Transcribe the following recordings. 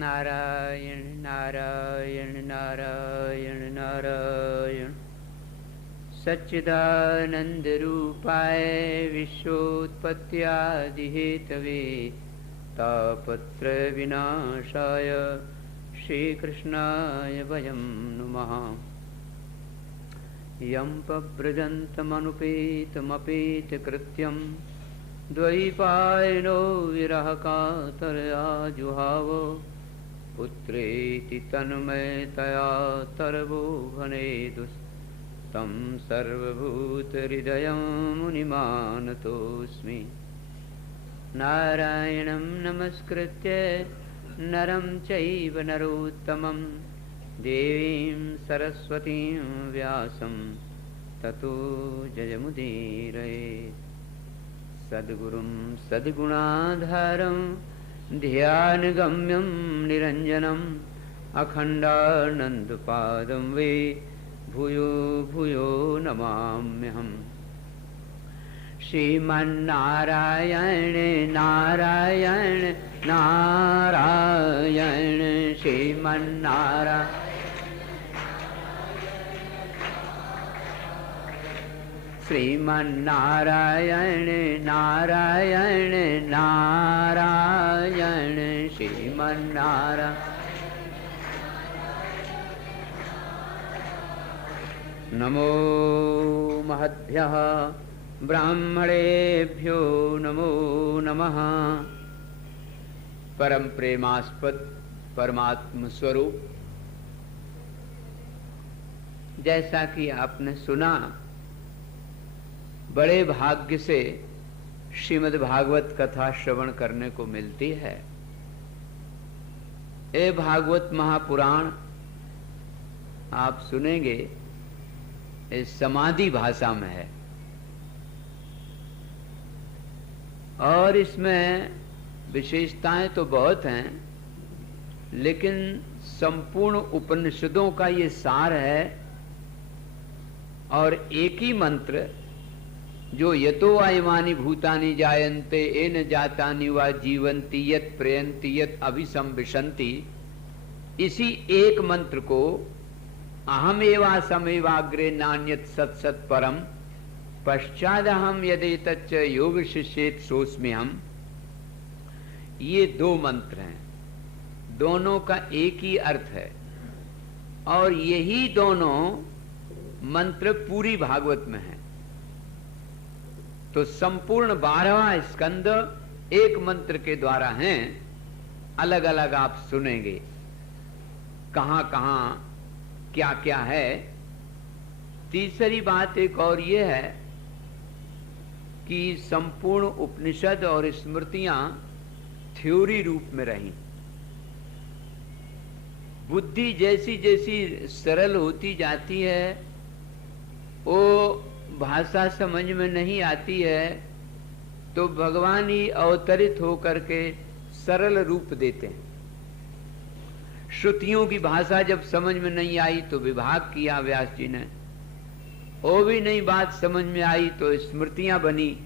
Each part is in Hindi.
नारायण नारायण नारायण नारायण। सच्चिदानंद रूपाय विश्वोत्पत्त्यादिहेतवे तापत्र विनाशाय श्रीकृष्णाय वयं नुमः। यं पव्रजन्तमनुपेतमपेतकृत्यं द्वैपायनो विरहकातरया जुहाव पुत्रेति तन्मयतया तरवो वनेदुस्तं सर्वभूतहृदयं मुनिमानतोऽस्मि। नारायणं नमस्कृत्य नरं चैव नरोत्तमं देवीं सरस्वतीं व्यासं ततो जयमुदीरये। सद्गुरुं सद्गुणाधारं ध्यानगम्यं निरञ्जनम् अखण्डानन्दपादं वे भूयो भूयो नमाम्यहम्। श्रीमन्नारायण नारायण नारायण श्रीमन्नारायण श्रीमन्नारायण नारायण नारायण श्रीमन्नारायण। नमो महद्भ्यः ब्राह्मणेभ्यो नमो नमः। परम प्रेमास्पद परमात्म स्वरूप, जैसा कि आपने सुना, बड़े भाग्य से श्रीमद् भागवत कथा श्रवण करने को मिलती है। ये भागवत महापुराण आप सुनेंगे, इस समाधि भाषा में है और इसमें विशेषताएं तो बहुत हैं, लेकिन संपूर्ण उपनिषदों का ये सार है। और एक ही मंत्र जो यतो आयमानि भूतानि जायन्ते येन जातानि वा जीवन्ति यत् प्रयन्ति यत् अभिसंविशन्ति, इसी एक मंत्र को अहमेवा समेवाग्रे नान्यत् सत् सत् परम पश्चादहम यदेतच्च योग शिष्येत सोऽस्म्यहम्, ये दो मंत्र हैं। दोनों का एक ही अर्थ है और यही दोनों मंत्र पूरी भागवत में है। तो संपूर्ण 12वां स्कंद एक मंत्र के द्वारा हैं। अलग अलग आप सुनेंगे कहां कहां क्या क्या है। तीसरी बात एक और ये है कि संपूर्ण उपनिषद और स्मृतियां थ्योरी रूप में रही। बुद्धि जैसी जैसी सरल होती जाती है, वो भाषा समझ में नहीं आती है, तो भगवान ही अवतरित होकर के सरल रूप देते हैं। श्रुतियों की भाषा जब समझ में नहीं आई तो विभाग किया व्यास जी ने, वो भी नहीं बात समझ में आई तो स्मृतियां बनी।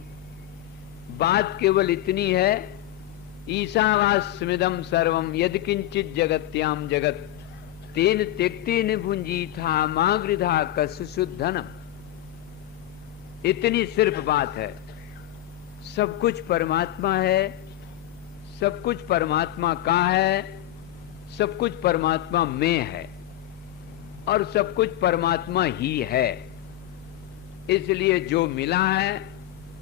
बात केवल इतनी है, ईशावास्मिदं सर्वं यद्किंचित जगत्याम जगत तेन त्यक्तेन भुंजीथा मा गृधा कसुशुद्धनम। इतनी सिर्फ बात है। सब कुछ परमात्मा है, सब कुछ परमात्मा का है, सब कुछ परमात्मा में है और सब कुछ परमात्मा ही है। इसलिए जो मिला है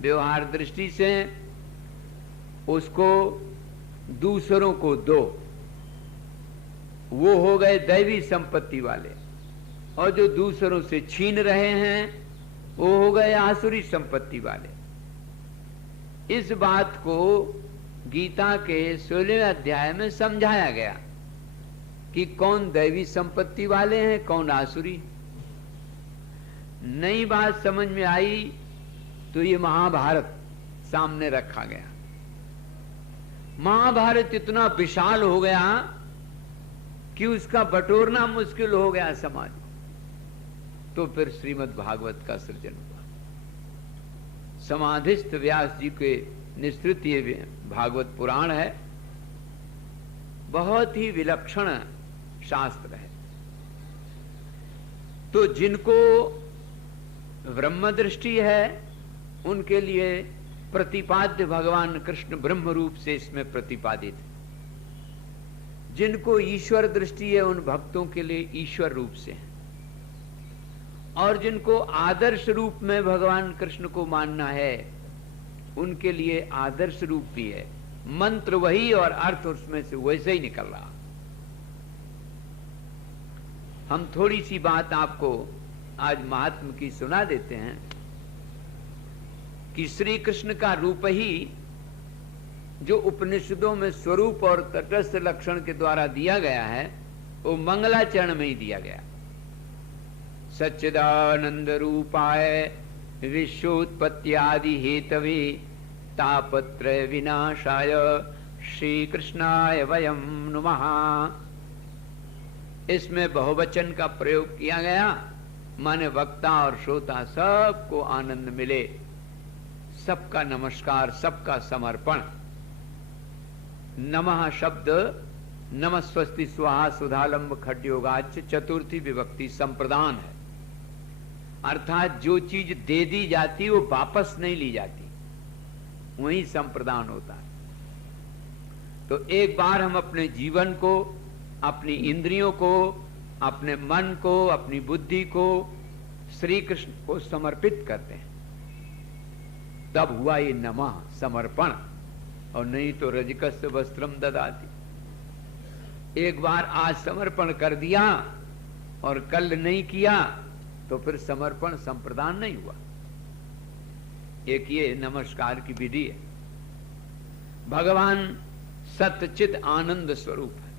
व्यवहार दृष्टि से उसको दूसरों को दो, वो हो गए दैवी संपत्ति वाले, और जो दूसरों से छीन रहे हैं वो हो गए आसुरी संपत्ति वाले। इस बात को गीता के 16वें अध्याय में समझाया गया कि कौन दैवी संपत्ति वाले हैं, कौन आसुरी। नई बात समझ में आई तो ये महाभारत सामने रखा गया। महाभारत इतना विशाल हो गया कि उसका बटोरना मुश्किल हो गया समाज। तो फिर श्रीमद् भागवत का सृजन हुआ। समाधिस्थ व्यास जी के निस्तृत ये भागवत पुराण है, बहुत ही विलक्षण शास्त्र है। तो जिनको ब्रह्म दृष्टि है उनके लिए प्रतिपाद्य भगवान कृष्ण ब्रह्म रूप से इसमें प्रतिपादित है। जिनको ईश्वर दृष्टि है उन भक्तों के लिए ईश्वर रूप से है। और जिनको आदर्श रूप में भगवान कृष्ण को मानना है उनके लिए आदर्श रूप भी है। मंत्र वही और अर्थ उसमें से वैसे ही निकल रहा। हम थोड़ी सी बात आपको आज महात्मा की सुना देते हैं कि श्री कृष्ण का रूप ही जो उपनिषदों में स्वरूप और तटस्थ लक्षण के द्वारा दिया गया है वो मंगलाचरण में ही दिया गया। सच्चिदानंद रूपाय विश्वोत्पत्त्यादि हेतवे तापत्रय विनाशाय श्री कृष्णाय वयं नुमः। इसमें बहुवचन का प्रयोग किया गया, माने वक्ता और श्रोता सबको आनंद मिले, सबका नमस्कार, सबका समर्पण। नमः शब्द नमस्वस्ति स्वाहा सुधालंब खड्योगाच चतुर्थी विभक्ति संप्रदान है। अर्थात जो चीज दे दी जाती वो वापस नहीं ली जाती, वही संप्रदान होता है। तो एक बार हम अपने जीवन को, अपनी इंद्रियों को, अपने मन को, अपनी बुद्धि को श्री कृष्ण को समर्पित करते हैं, तब हुआ ये नमः समर्पण। और नहीं तो रजकस्य वस्त्रम ददाति। एक बार आज समर्पण कर दिया और कल नहीं किया तो फिर समर्पण संप्रदान नहीं हुआ। एक ये नमस्कार की विधि है। भगवान सत्यचित आनंद स्वरूप है।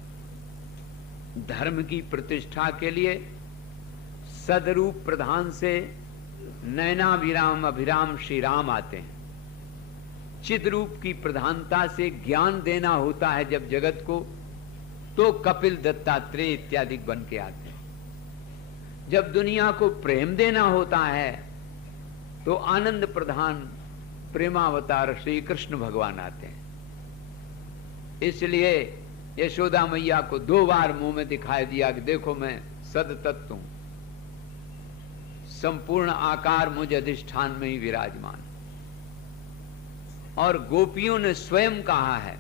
धर्म की प्रतिष्ठा के लिए सदरूप प्रधान से नैनाभिराम अभिराम श्री राम आते हैं। चिद रूप की प्रधानता से ज्ञान देना होता है जब जगत को, तो कपिल दत्तात्रेय इत्यादि बन के आते हैं। जब दुनिया को प्रेम देना होता है तो आनंद प्रधान प्रेमावतार श्री कृष्ण भगवान आते हैं। इसलिए यशोदा मैया को 2 बार मुंह में दिखाई दिया कि देखो मैं सद तत्व हूं, संपूर्ण आकार मुझ अधिष्ठान में ही विराजमान। और गोपियों ने स्वयं कहा है,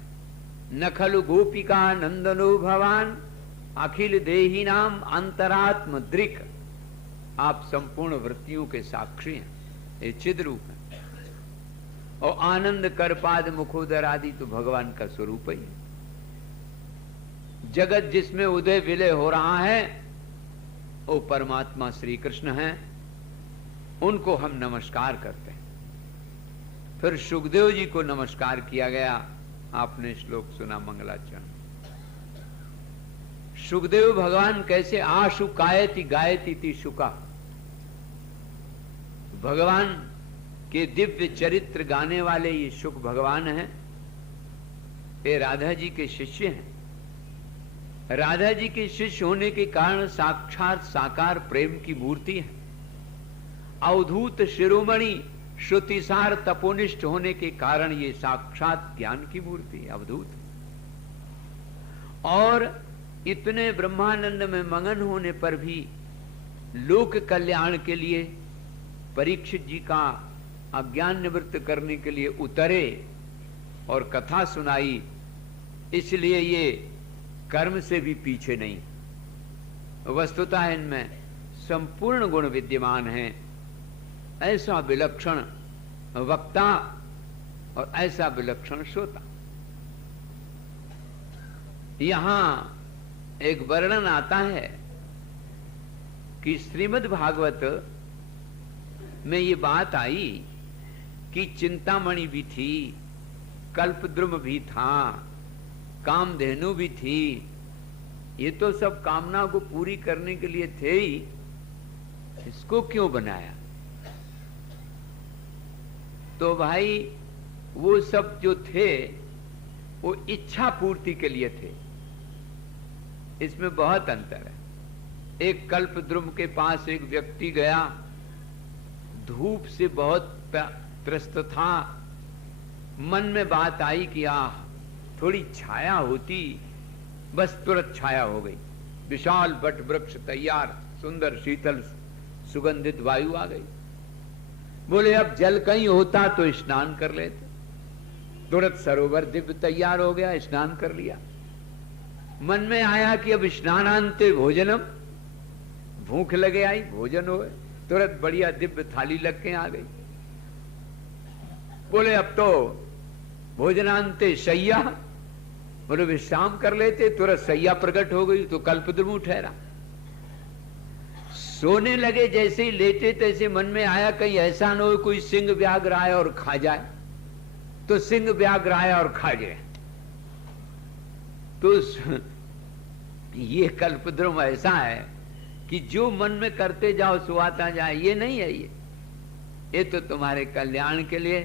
नखलु गोपिका नंदनो भवान अखिल देही नाम अंतरात्म दृक। आप संपूर्ण वृत्तियों के साक्षी हैं, ये चिद रूप है। और आनंद करपाद मुखोदर आदि तो भगवान का स्वरूप ही है। जगत जिसमें उदय विलय हो रहा है वो परमात्मा श्री कृष्ण हैं, उनको हम नमस्कार करते हैं। फिर सुखदेव जी को नमस्कार किया गया। आपने श्लोक सुना मंगलाचरण। सुखदेव भगवान कैसे आशु कायति गायति ति शुका। भगवान के दिव्य चरित्र गाने वाले ये शुक भगवान हैं। ये राधा जी के शिष्य हैं। राधा जी के शिष्य होने के कारण साक्षात साकार प्रेम की मूर्ति है। अवधूत शिरोमणि श्रुतिसार तपोनिष्ठ होने के कारण ये साक्षात ज्ञान की मूर्ति है, अवधूत। और इतने ब्रह्मानंद में मगन होने पर भी लोक कल्याण के लिए परीक्षित जी का अज्ञान निवृत्त करने के लिए उतरे और कथा सुनाई। इसलिए ये कर्म से भी पीछे नहीं, वस्तुतः इनमें संपूर्ण गुण विद्यमान हैं। ऐसा विलक्षण वक्ता और ऐसा विलक्षण श्रोता। यहां एक वर्णन आता है कि श्रीमद् भागवत में ये बात आई कि चिंतामणि भी थी, कल्पद्रुम भी था, कामधेनु भी थी। ये तो सब कामना को पूरी करने के लिए थे ही, इसको क्यों बनाया? तो भाई वो सब जो थे वो इच्छा पूर्ति के लिए थे। इसमें बहुत अंतर है। एक कल्पद्रुम के पास एक व्यक्ति गया, धूप से बहुत त्रस्त था। मन में बात आई कि थोड़ी छाया होती बस तुरंत छाया हो गई, विशाल वट वृक्ष तैयार, सुंदर शीतल सुगंधित वायु आ गई। बोले अब जल कहीं होता तो स्नान कर लेते। तुरंत सरोवर दिव्य तैयार हो गया, स्नान कर लिया। मन में आया कि अब स्नानांते भोजनम, भूख लगे आई, भोजन हो, तुरंत बढ़िया दिव्य थाली लग के आ गई। बोले अब तो भोजनांते शैया, बोले विश्राम कर लेते, तुरंत शैया प्रकट हो गई, तो कल्पद्रुम ठहरा। सोने लगे, जैसे ही लेटे तैसे मन में आया कहीं ऐसा न हो कोई सिंह व्याघ्र आए और खा जाए, तो सिंह व्याघ्र आया और खा जाए। तो ये कल्पद्रुम ऐसा है कि जो मन में करते जाओ सो आता जाए, ये नहीं है। ये तो तुम्हारे कल्याण के लिए,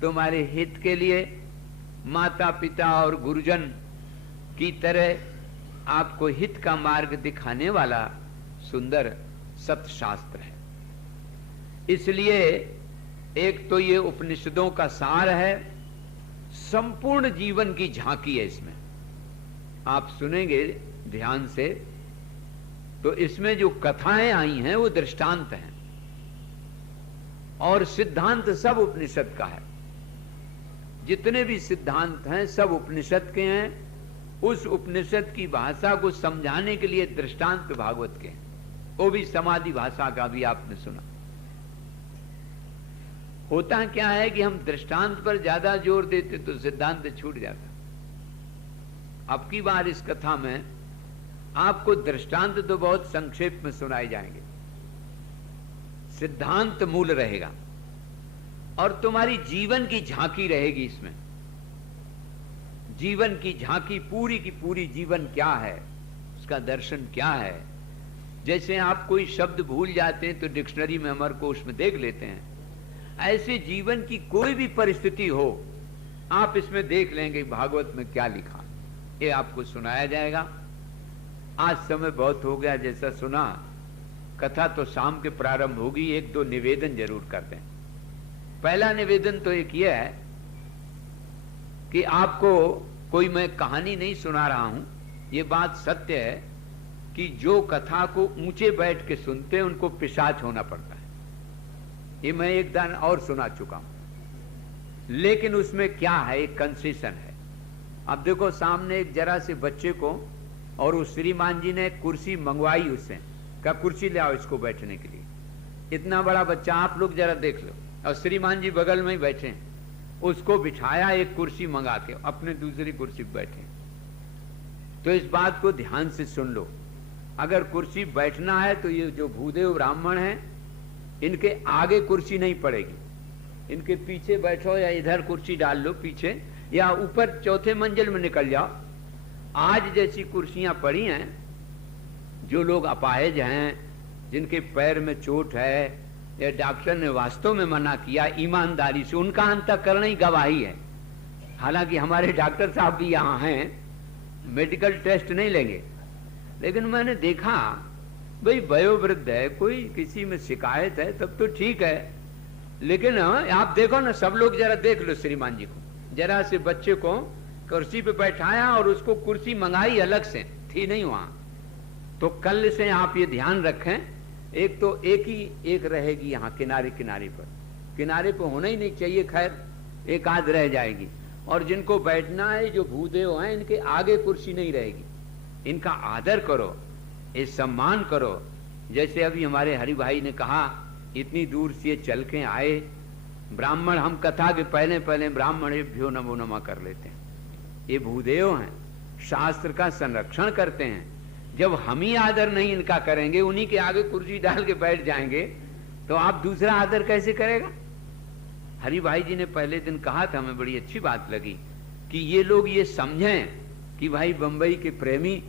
तुम्हारे हित के लिए, माता पिता और गुरुजन की तरह आपको हित का मार्ग दिखाने वाला सुंदर सत्शास्त्र है। इसलिए एक तो ये उपनिषदों का सार है, संपूर्ण जीवन की झांकी है इसमें। आप सुनेंगे ध्यान से तो इसमें जो कथाएं आई हैं वो दृष्टांत हैं, और सिद्धांत सब उपनिषद का है। जितने भी सिद्धांत हैं सब उपनिषद के हैं। उस उपनिषद की भाषा को समझाने के लिए दृष्टांत भागवत के हैं, वो भी समाधि भाषा का भी आपने सुना। होता क्या है कि हम दृष्टांत पर ज्यादा जोर देते तो सिद्धांत छूट जाता। अब की बार इस कथा में आपको दृष्टांत तो बहुत संक्षेप में सुनाए जाएंगे, सिद्धांत मूल रहेगा और तुम्हारी जीवन की झांकी रहेगी। इसमें जीवन की झांकी, पूरी की पूरी जीवन क्या है, उसका दर्शन क्या है। जैसे आप कोई शब्द भूल जाते हैं तो डिक्शनरी में अमरकोश में देख लेते हैं, ऐसे जीवन की कोई भी परिस्थिति हो आप इसमें देख लेंगे भागवत में क्या लिखा, ये आपको सुनाया जाएगा। आज समय बहुत हो गया, जैसा सुना कथा तो शाम के प्रारंभ होगी। एक दो निवेदन जरूर करते हैं। पहला निवेदन तो एक यह है कि आपको कोई मैं कहानी नहीं सुना रहा हूं, ये बात सत्य है कि जो कथा को ऊंचे बैठ के सुनते हैं उनको पिशाच होना पड़ता है। ये मैं एक दान और सुना चुका हूं, लेकिन उसमें क्या है, एक कंसेशन है। अब देखो सामने एक जरा से बच्चे को, और उस श्रीमान जी ने कुर्सी मंगवाई उससे, कहा कुर्सी ले आओ इसको बैठने के लिए। इतना बड़ा बच्चा, आप लोग जरा देख लो, और श्रीमान जी बगल में ही बैठे, उसको बिठाया एक कुर्सी मंगा के, अपने दूसरी कुर्सी पर बैठे। तो इस बात को ध्यान से सुन लो, अगर कुर्सी बैठना है तो ये जो भूदेव ब्राह्मण हैं इनके आगे कुर्सी नहीं पड़ेगी, इनके पीछे बैठो या इधर कुर्सी डाल लो पीछे, या ऊपर चौथे मंजिल में निकल जाओ। आज जैसी कुर्सियां पड़ी हैं, जो लोग अपाहिज हैं, जिनके पैर में चोट है, या डॉक्टर ने वास्तव में मना किया ईमानदारी से, उनका अंतःकरण ही गवाही है। हालांकि हमारे डॉक्टर साहब भी यहाँ हैं, मेडिकल टेस्ट नहीं लेंगे, लेकिन मैंने देखा भाई वयोवृद्ध है, कोई किसी में शिकायत है तब तो ठीक है, लेकिन आप देखो ना, सब लोग जरा देख लो श्रीमान जी को, जरा से बच्चे को कुर्सी पे बैठाया और उसको कुर्सी मंगाई अलग से, थी नहीं वहां। तो कल से आप ये ध्यान रखें, एक तो एक ही एक रहेगी यहाँ किनारे किनारे पर, किनारे पर होना ही नहीं चाहिए, खैर एक आध रह जाएगी। और जिनको बैठना है, जो भूदेव हैं, इनके आगे कुर्सी नहीं रहेगी, इनका आदर करो, ये सम्मान करो। जैसे अभी हमारे हरि भाई ने कहा, इतनी दूर से चल के आए ब्राह्मण, हम कथा के पहले पहले ब्राह्मणेभ्यो नमो नमः कर लेते हैं। ये भूदेव हैं, शास्त्र का संरक्षण करते हैं। जब हम ही आदर नहीं इनका करेंगे, उन्हीं के आगे कुर्सी डाल के बैठ जाएंगे, तो आप दूसरा आदर कैसे करेगा। हरि भाई जी ने पहले दिन कहा था, हमें बड़ी अच्छी बात लगी कि ये लोग ये समझें कि भाई बंबई के प्रेमी,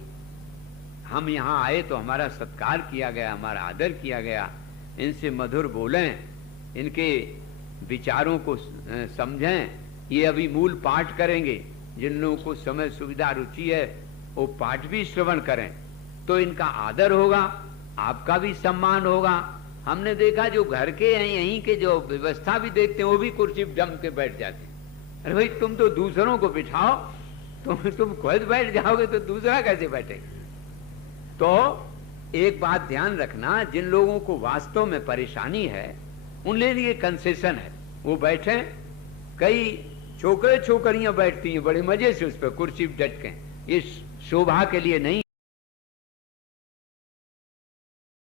हम यहाँ आए तो हमारा सत्कार किया गया, हमारा आदर किया गया, इनसे मधुर बोलें, इनके विचारों को समझें। ये अभी मूल पाठ करेंगे, जिन लोगों को समय सुविधा रुचि है वो पाठ भी श्रवण करें, तो इनका आदर होगा, आपका भी सम्मान होगा। हमने देखा जो घर के हैं, यहीं के जो व्यवस्था भी देखते हैं, वो भी कुर्सी जम के बैठ जाते हैं। अरे भाई तुम तो दूसरों को बिठाओ, तुम खुद बैठ जाओगे तो दूसरा कैसे बैठेगा? तो एक बात ध्यान रखना, जिन लोगों को वास्तव में परेशानी है उनके लिए कंसेशन है, वो बैठे। कई छोकरे छोकरियां बैठती हैं बड़े मजे से उस पर कुर्सी डट के, ये शोभा के लिए नहीं।